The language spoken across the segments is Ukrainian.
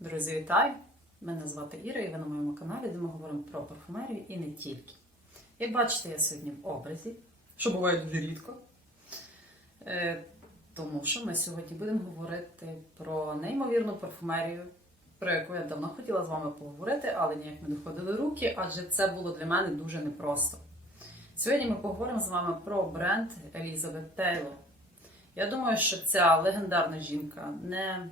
Друзі, вітаю! Мене звати Іра, і ви на моєму каналі, де ми говоримо про парфумерію і не тільки. Як бачите, я сьогодні в образі, що буває дуже рідко. Е, тому що ми сьогодні будемо говорити про неймовірну парфумерію, про яку я давно хотіла з вами поговорити, але ніяк не доходили руки, адже це було для мене дуже непросто. Сьогодні ми поговоримо з вами про бренд Елізабет Тейлор. Я думаю, що ця легендарна жінка не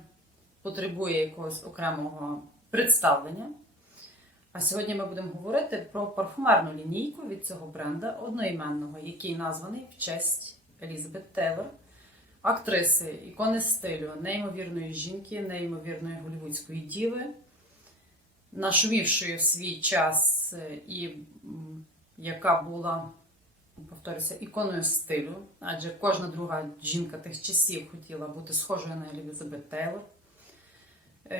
потребує якогось окремого представлення. А сьогодні ми будемо говорити про парфумерну лінійку від цього бренда одноіменного, який названий в честь Елізабет Тейлор, актриси, ікони стилю, неймовірної жінки, неймовірної голівудської діви, нашумівшої в свій час і яка була, повторюся, іконою стилю, адже кожна друга жінка тих часів хотіла бути схожою на Елізабет Тейлор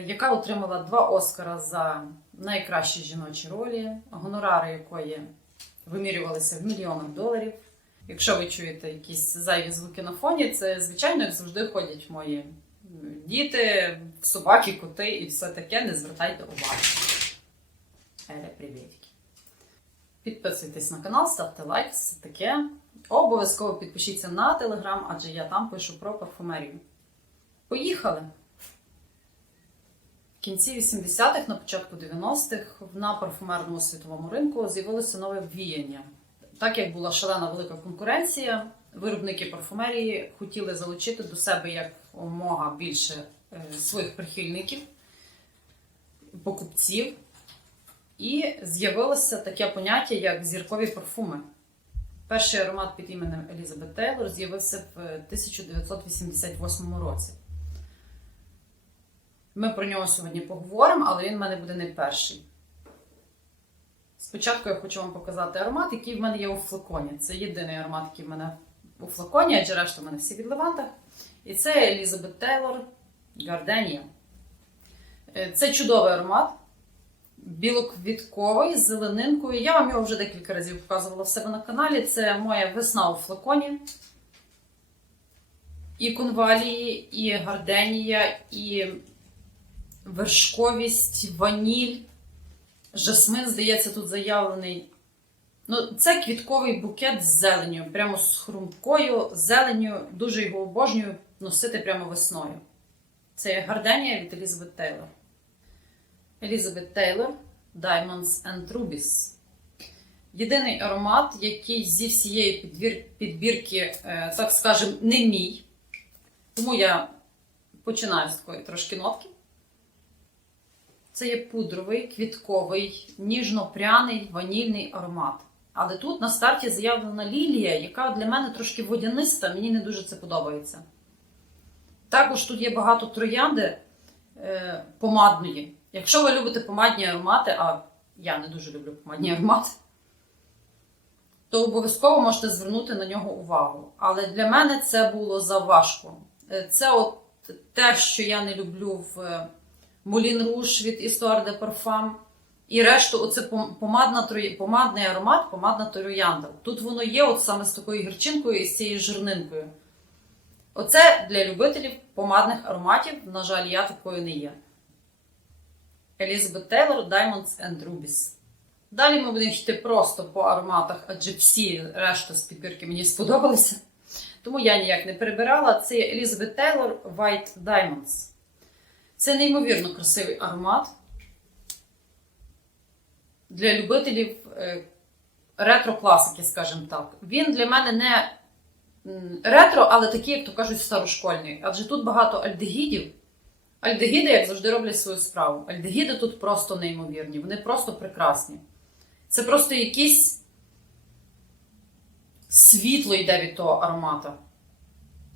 яка отримала два Оскара за найкращі жіночі ролі, гонорари якої вимірювалися в мільйонах доларів. Якщо ви чуєте якісь зайві звуки на фоні, це звичайно як завжди ходять мої діти, собаки, коти і все таке. Не звертайте уваги. Еля, привітки. Підписуйтесь на канал, ставте лайк, все таке. Обов'язково підпишіться на телеграм, адже я там пишу про парфумерію. Поїхали! В кінці 80-х, на початку 90-х на парфумерному світовому ринку з'явилося нове віяння. Так як була шалена велика конкуренція, виробники парфумерії хотіли залучити до себе як мога більше е, своїх прихильників, покупців, і з'явилося таке поняття, як зіркові парфуми. Перший аромат під іменем Елізабет Тейлор з'явився в 1988 році. Ми про нього сьогодні поговоримо, але він в мене буде не перший. Спочатку я хочу вам показати аромат, який в мене є у флаконі. Це єдиний аромат, який в мене у флаконі, адже решта в мене всі від леванта. І це Елізабет Тейлор. Е, Це чудовий аромат. Білоквітковий з зеленинкою. Я вам його вже декілька разів показувала в себе на каналі. Це моя весна у флаконі. І конвалії, і гарденія, і вершковість, ваніль, жасмин, здається, тут заявлений. Ну, це квітковий букет з зеленю, прямо з хрумкою, зеленю. Дуже його обожнюю носити прямо весною. Це гарденія від Елізабет Тейлор. Елізабет Тейлор Diamonds and Rubies. Єдиний аромат, який зі всієї підбір, підбірки, е, так скажем, не мій. Тому я починаю з такої трошки нотки. Це є пудровий, квітковий, ніжно-пряний ванільний аромат. Але тут на старті заявлена лілія, яка для мене трошки водяниста, мені не дуже це подобається. Також тут є багато троянди е, помадної. Якщо ви любите помадні аромати, а я не дуже люблю помадні аромати, то обов'язково можете звернути на нього увагу. Але для мене це було заважко. Е, Це от те, що я не люблю в Moulin Rouge від Histoire de Parfum. І решту, оце помадна, помадний аромат, помадна троянда. Тут воно є от саме з такою гірчинкою і з цією жирнинкою. Оце для любителів помадних ароматів. На жаль, я такою не є. Елізабет Тейлор Diamonds and Rubies. Далі ми будемо йти просто по ароматах, адже всі решта з підбірки мені сподобалися. Тому я ніяк не перебирала. Це Елізабет Тейлор White Diamonds. Це неймовірно красивий аромат для любителів е, ретро-класики, скажімо так. Він для мене не ретро, але такий, як то кажуть, старошкольний. Адже тут багато альдегідів. Альдегіди, як завжди, роблять свою справу. Альдегіди тут просто неймовірні, вони просто прекрасні. Це просто якесь світло йде від того аромата.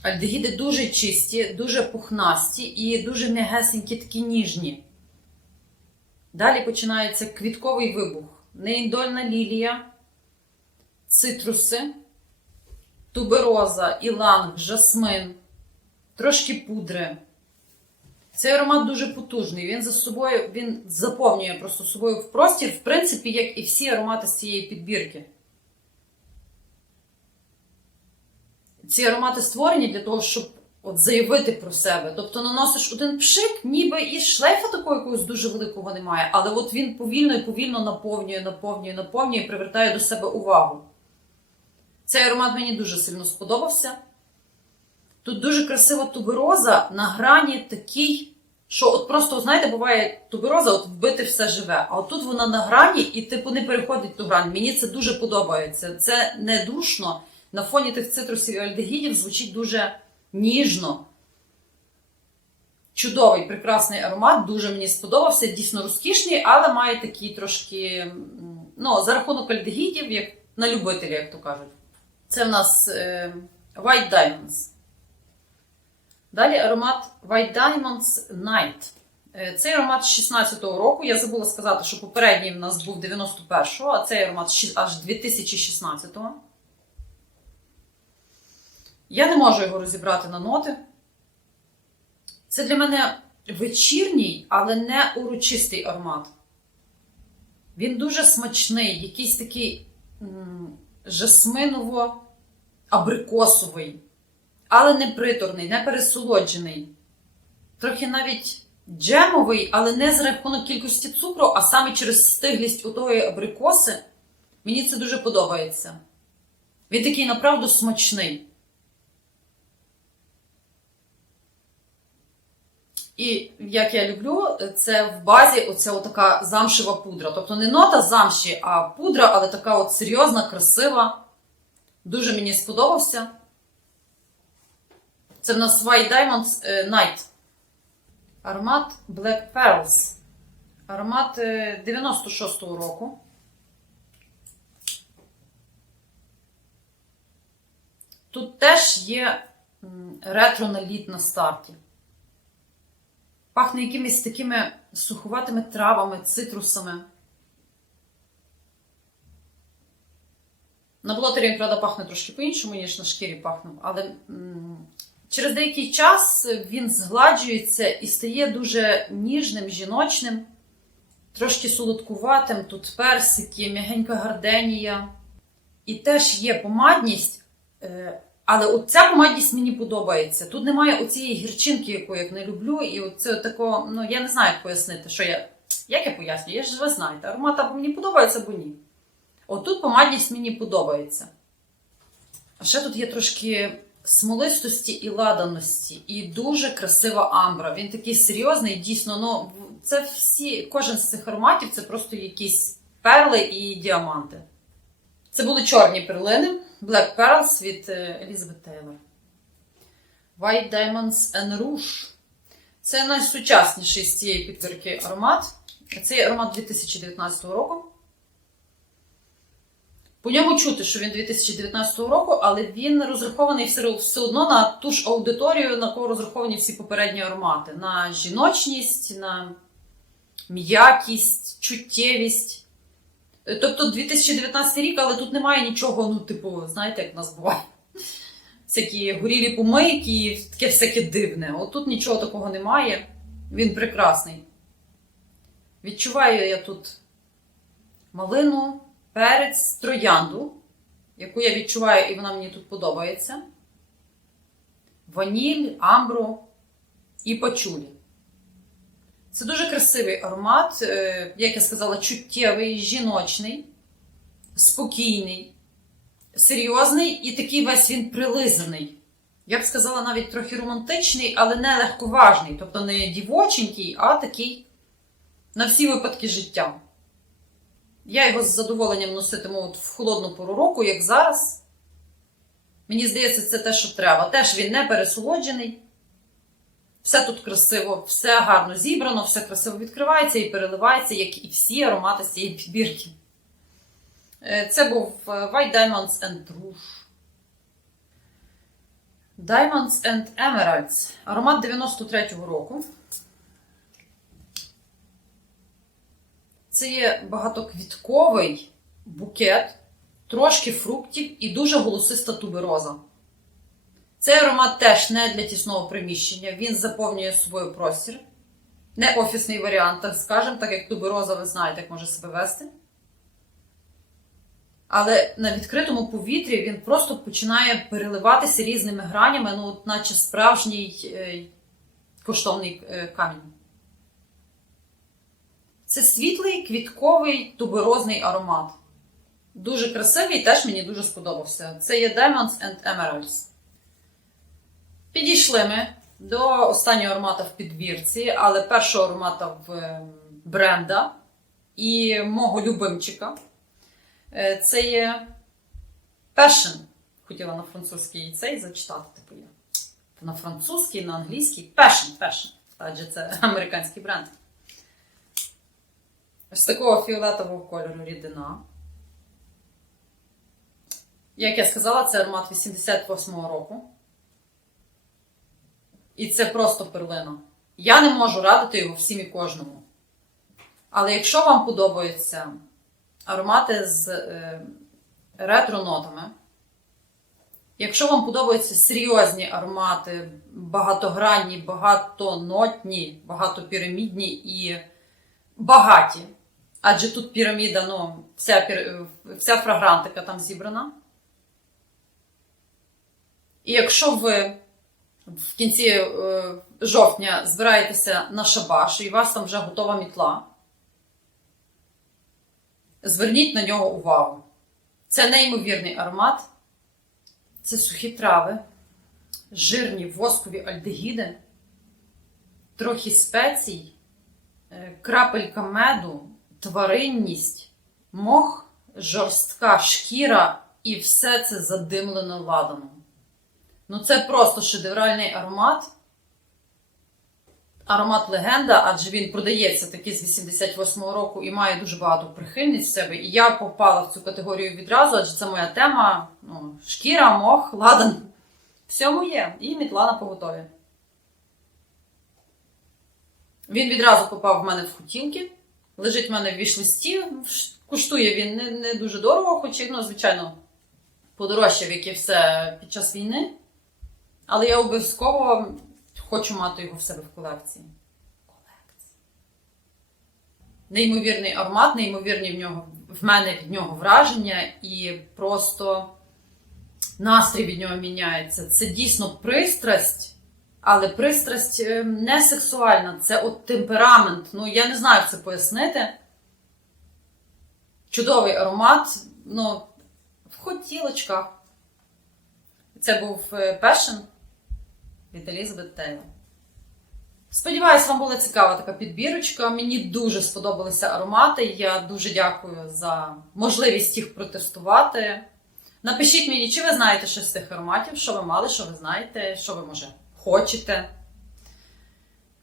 Альдегіди дуже чисті, дуже пухнасті і дуже м'ягесенькі, такі ніжні. Далі починається квітковий вибух, неіндольна лілія, цитруси, тубероза, іланг, жасмин, трошки пудри. Цей аромат дуже потужний. Він за собою він заповнює просто собою в простір, в принципі, як і всі аромати з цієї підбірки. Ці аромати створені для того, щоб от заявити про себе. Тобто наносиш один пшик, ніби і шлейфа такого якогось дуже великого немає, але от він повільно і повільно наповнює, наповнює, наповнює і привертає до себе увагу. Цей аромат мені дуже сильно сподобався. Тут дуже красива тубероза на грані такий, що от просто, знаєте, буває тубероза, от вбити все живе. А тут вона на грані і типу не переходить ту грань. Мені це дуже подобається. Це не душно. На фоні тих цитрусів і альдегідів звучить дуже ніжно. Чудовий, прекрасний аромат, дуже мені сподобався, дійсно розкішний, але має такі трошки, ну, за рахунок альдегідів, як на любителя, як то кажуть. Це в нас е, White Diamonds. Далі аромат White Diamonds Night. Е, Цей аромат з 16-го року. Я забула сказати, що попередній в нас був 91-го, а цей аромат аж 2016-го. Я не можу його розібрати на ноти. Це для мене вечірній, але не урочистий аромат. Він дуже смачний, якийсь такий жасминово-абрикосовий, але не приторний, не пересолоджений. Трохи навіть джемовий, але не за рахунок кількості цукру, а саме через стиглість отої абрикоси. Мені це дуже подобається. Він такий направду смачний. І як я люблю, це в базі оця така замшева пудра. Тобто не нота замші, а пудра, але така от серйозна, красива. Дуже мені сподобався. Це в нас White Diamonds е, Night. Аромат Black Pearls. Аромат е, 96-го року. Тут теж є м, ретро-наліт на старті. Пахне якимись такими суховатими травами, цитрусами. На блотері він, правда, пахне трошки по-іншому, ніж на шкірі пахнув, але через деякий час він згладжується і стає дуже ніжним, жіночним, трошки солодкуватим. Тут персики, м'ягенька гарденія. І теж є помадність. е, але от ця помадність мені подобається. Тут немає оцієї гірчинки, яку я не люблю, і оце тако, ну я не знаю, як пояснити, що я. Як я пояснюю? Я ж ви знаєте, аромат або мені подобається, або ні. Отут помадність мені подобається. А ще тут є трошки смолистості і ладаності, і дуже красива амбра. Він такий серйозний, дійсно, ну це всі, кожен з цих ароматів це просто якісь перли і діаманти. Це були чорні перлини Black Pearls від е, Elizabeth Taylor. White Diamonds and Rouge. Це найсучасніший з цієї підбірки аромат. Це аромат 2019 року. По ньому чути, що він 2019 року, але він розрахований все одно на ту ж аудиторію, на кого розраховані всі попередні аромати: на жіночність, на м'якість, чуттєвість. Е, Тобто 2019 рік, але тут немає нічого, ну, типу, знаєте, як в нас буває. Всякі горілі помийки, і таке всяке дивне. От тут нічого такого немає. Він прекрасний. Відчуваю я тут малину, перець, троянду, яку я відчуваю, і вона мені тут подобається. Ваніль, амбру і пачулі. Це дуже красивий аромат, е, як я сказала, чуттєвий, жіночний, спокійний, серйозний і такий весь він прилизаний. Я б сказала, навіть трохи романтичний, але не легковажний. Тобто не дівоченький, а такий на всі випадки життя. Я його з задоволенням носитиму от в холодну пору року, як зараз. Мені здається, це те, що треба. Теж він не пересолоджений. Все тут красиво, все гарно зібрано, все красиво відкривається і переливається, як і всі аромати з цієї підбірки. Е, Це був е, White Diamonds and Rouge. Diamonds and Emeralds. Аромат 93-го року. Це є багатоквітковий букет, трошки фруктів і дуже голосиста тубероза. Цей аромат теж не для тісного приміщення, він заповнює собою простір. Не офісний варіант, так скажемо, так як тубероза, ви знаєте, як може себе вести. Але на відкритому повітрі він просто починає переливатися різними гранями, ну, от наче справжній е, коштовний е, камінь. Це світлий квітковий туберозний аромат. Дуже красивий, теж мені дуже сподобався. Це є Diamonds and Emeralds. Підійшли ми до останнього аромата в підбірці, але першого аромата в е, бренда і мого любимчика. Е, Це є Passion. Хотіла на французький цей зачитати, типу я. На французький, на англійський. Passion, Passion. Адже це американський бренд. Ось такого фіолетового кольору рідина. Як я сказала, це аромат 88-го року. І це просто перлина. Я не можу радити його всім і кожному. Але якщо вам подобаються аромати з е, ретро-нотами, якщо вам подобаються серйозні аромати, багатогранні, багатонотні, багатопірамідні і багаті, адже тут піраміда, ну, вся, вся фрагрантика там зібрана. І якщо ви в кінці е, жовтня збираєтеся на шабаш і у вас там вже готова мітла, зверніть на нього увагу. Це неймовірний аромат, це сухі трави, жирні воскові альдегіди, трохи спецій, е, крапелька меду, тваринність, мох, жорстка шкіра і все це задимлено ладаном. Ну, це просто шедевральний аромат. Аромат легенда, адже він продається таки з 88-го року і має дуже багато прихильниць в себе. І я попала в цю категорію відразу, адже це моя тема. Ну, шкіра, мох, ладан. Всьому є. І мітла на поготові. Він відразу попав в мене в хотілки. Лежить в мене в вішлисті. Коштує він не, не дуже дорого, хоч, ну, звичайно, подорожчав, як і все під час війни. Але я обов'язково хочу мати його в себе в колекції. Колекції. Неймовірний аромат, неймовірні в нього в мене від нього враження, і просто настрій від нього міняється. Це дійсно пристрасть, але пристрасть е, не сексуальна, це от темперамент. Ну, я не знаю, як це пояснити. Чудовий аромат, ну, в хотілочках. Це був е, Passion від Елізабет Тейлор. Сподіваюсь, вам була цікава така підбірочка. Мені дуже сподобалися аромати. Я дуже дякую за можливість їх протестувати. Напишіть мені, чи ви знаєте щось з цих ароматів, що ви мали, що ви знаєте, що ви, може, хочете.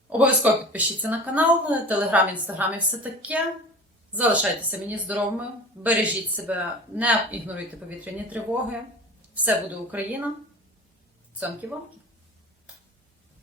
Обов'язково підпишіться на канал, телеграм, інстаграм і все таке. Залишайтеся мені здоровими, бережіть себе, не ігноруйте повітряні тривоги. Все буде Україна. Цьомкі-вомкі!